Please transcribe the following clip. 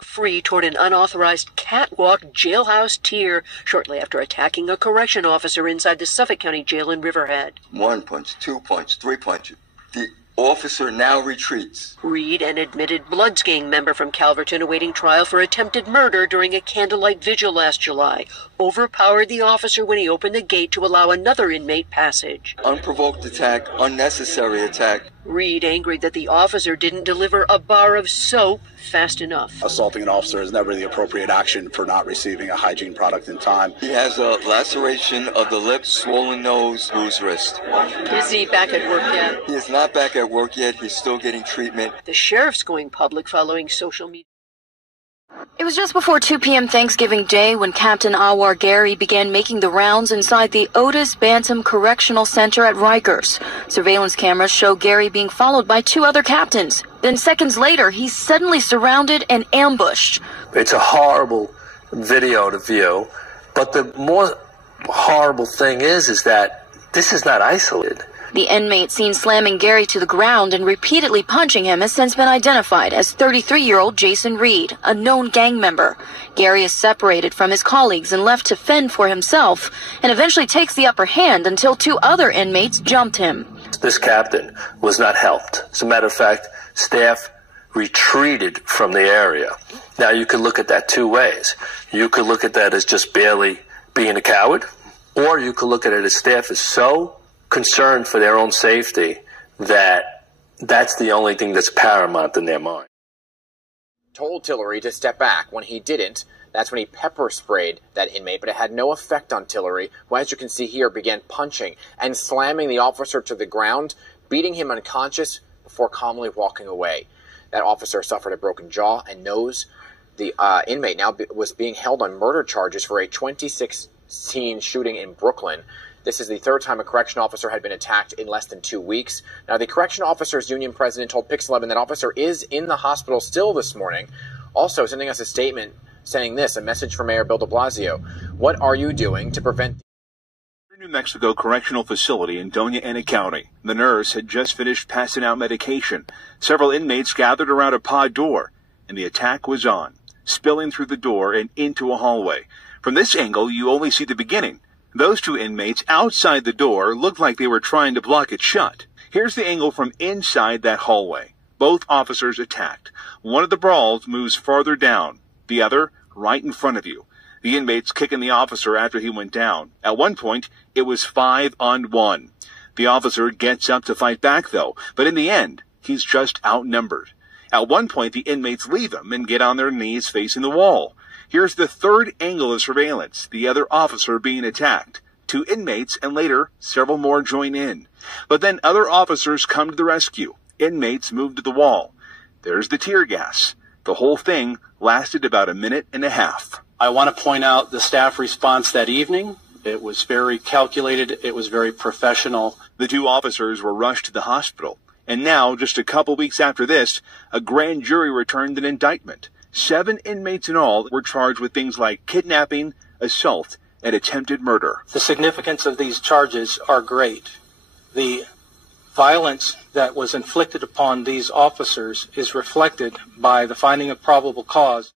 Free toward an unauthorized catwalk jailhouse tier shortly after attacking a correction officer inside the Suffolk County Jail in Riverhead. 1 punch, 2 punch, 3 punches. The officer now retreats. Reed, an admitted Bloods Gang member from Calverton awaiting trial for attempted murder during a candlelight vigil last July, overpowered the officer when he opened the gate to allow another inmate passage. Unprovoked attack, unnecessary attack. Reed angry that the officer didn't deliver a bar of soap fast enough. Assaulting an officer is never the appropriate action for not receiving a hygiene product in time. He has a laceration of the lip, swollen nose, bruised wrist. Is he back at work yet? He is not back at work yet. He's still getting treatment. The sheriff's going public following social media. It was just before 2 p.m. Thanksgiving Day when Captain Awar Gary began making the rounds inside the Otis Bantam Correctional Center at Rikers. Surveillance cameras show Gary being followed by 2 other captains. Then seconds later, he's suddenly surrounded and ambushed. It's a horrible video to view, but the more horrible thing is that this is not isolated. The inmate seen slamming Gary to the ground and repeatedly punching him has since been identified as 33-year-old Jason Reed, a known gang member. Gary is separated from his colleagues and left to fend for himself, and eventually takes the upper hand until 2 other inmates jumped him. This captain was not helped. As a matter of fact, staff retreated from the area. Now, you could look at that 2 ways. You could look at that as just barely being a coward, or you could look at it as staff is so concerned for their own safety that that's the only thing that's paramount in their mind. Told Tillery to step back. When he didn't, that's when he pepper sprayed that inmate, but it had no effect on Tillery, who, as you can see here, began punching and slamming the officer to the ground, beating him unconscious before calmly walking away. That officer suffered a broken jaw and nose. The inmate now was being held on murder charges for a 2016 shooting in Brooklyn. This is the 3rd time a correction officer had been attacked in less than 2 weeks. Now, the Correction Officers Union president told Pix 11 that officer is in the hospital still this morning. Also sending us a statement saying this, a message from Mayor Bill de Blasio. What are you doing to prevent... New Mexico Correctional Facility in Doña Ana County. The nurse had just finished passing out medication. Several inmates gathered around a pod door, and the attack was on, spilling through the door and into a hallway. From this angle, you only see the beginning. Those 2 inmates outside the door looked like they were trying to block it shut. Here's the angle from inside that hallway. Both officers attacked. One of the brawls moves farther down, the other right in front of you. The inmates kicking the officer after he went down. At one point, it was 5-on-1. The officer gets up to fight back, though, but in the end, he's just outnumbered. At one point, the inmates leave him and get on their knees facing the wall. Here's the 3rd angle of surveillance, the other officer being attacked. 2 inmates, and later, several more join in. But then other officers come to the rescue. Inmates move to the wall. There's the tear gas. The whole thing lasted about 1.5 minutes. I want to point out the staff response that evening. It was very calculated. It was very professional. The 2 officers were rushed to the hospital. And now, just a couple weeks after this, a grand jury returned an indictment. 7 inmates in all were charged with things like kidnapping, assault, and attempted murder. The significance of these charges are great. The violence that was inflicted upon these officers is reflected by the finding of probable cause.